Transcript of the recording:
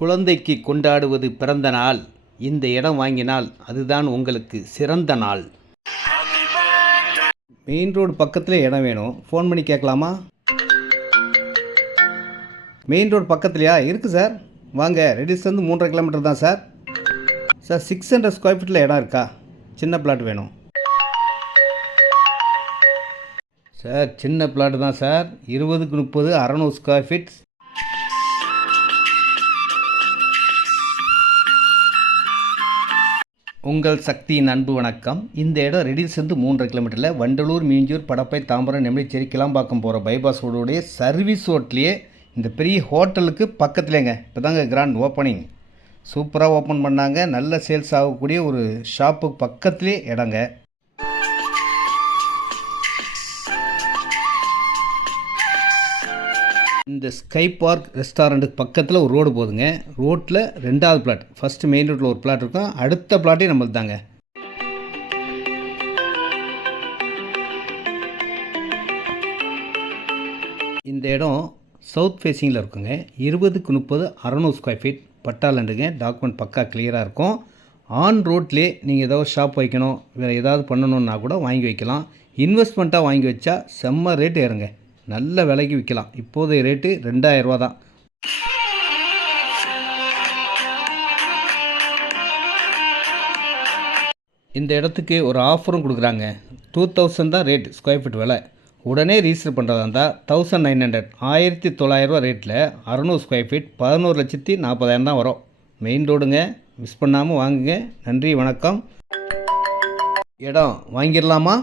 குழந்தைக்கு கொண்டாடுவது பிறந்த நாள். இந்த இடம் வாங்கினால் அதுதான் உங்களுக்கு சிறந்த நாள். மெயின் ரோடு பக்கத்தில் இடம் வேணும். ஃபோன் பண்ணி கேட்கலாமா? மெயின் ரோடு பக்கத்துலையா? இருக்குது சார். வாங்க. ரெடிஸ்லேருந்து 3.5 கிலோமீட்டர் தான் சார். சார் 600 ஸ்கொயர் ஃபீட்டில் இடம் இருக்கா? சின்ன பிளாட் வேணும் சார். சின்ன பிளாட் தான் சார். 20க்கு 30 600 square feet. உங்கள் சக்தியின் அன்பு வணக்கம். இந்த இடம் ரெடிஸ்லேருந்து 3.5 கிலோமீட்டரில் வண்டலூர், மீஞ்சூர், படப்பை, தாம்பரம், நெம்மிச்சேரி, கிளாம்பாக்கம் போகிற பைபாஸ் ரோடுடைய சர்வீஸ் ரோட்லேயே இந்த பெரிய ஹோட்டலுக்கு பக்கத்துலேங்க. இப்போ தாங்க கிராண்ட் ஓப்பனிங் சூப்பராக ஓப்பன் பண்ணாங்க. நல்ல சேல்ஸ் ஆகக்கூடிய ஒரு ஷாப்புக்கு பக்கத்துலேயே இடங்க. இந்த ஸ்கை பார்க் ரெஸ்டாரண்ட்டுக்கு பக்கத்தில் ஒரு ரோடு போகுதுங்க. ரோட்டில் 2வது பிளாட். ஃபஸ்ட்டு மெயின் ரோட்டில் ஒரு பிளாட் இருக்கும். அடுத்த பிளாட்டே நம்மளுக்கு தாங்க. இந்த இடம் சவுத் ஃபேஸிங்கில் இருக்குங்க. 20க்கு 30 600 ஸ்கொயர் ஃபீட் பட்டாலண்டுங்க. டாக்குமெண்ட் பக்கா கிளியராக இருக்கும். ஆன் ரோட்லேயே நீங்கள் ஏதாவது ஷாப் வைக்கணும், வேறு ஏதாவது பண்ணணுன்னா கூட வாங்கி வைக்கலாம். இன்வெஸ்ட்மெண்ட்டாக வாங்கி வச்சா செம்ம ரேட்டு ஏறுங்க. நல்ல விலைக்கு விற்கலாம். இப்போதைய ரேட்டு 2000 ரூபா தான். இந்த இடத்துக்கு ஒரு ஆஃபரும் கொடுக்குறாங்க. 2000 தான் ரேட் ஸ்கொயர் ஃபீட் விலை. உடனே ரிஜிஸ்டர் பண்ணுறதா இருந்தால் 1900 1900 ரூபா ரேட்டில் 600 ஸ்கொயர் ஃபீட் 11,40,000 தான் வரும். மெயின் ரோடுங்க. மிஸ் பண்ணாமல் வாங்குங்க. நன்றி, வணக்கம். இடம் வாங்கிடலாமா?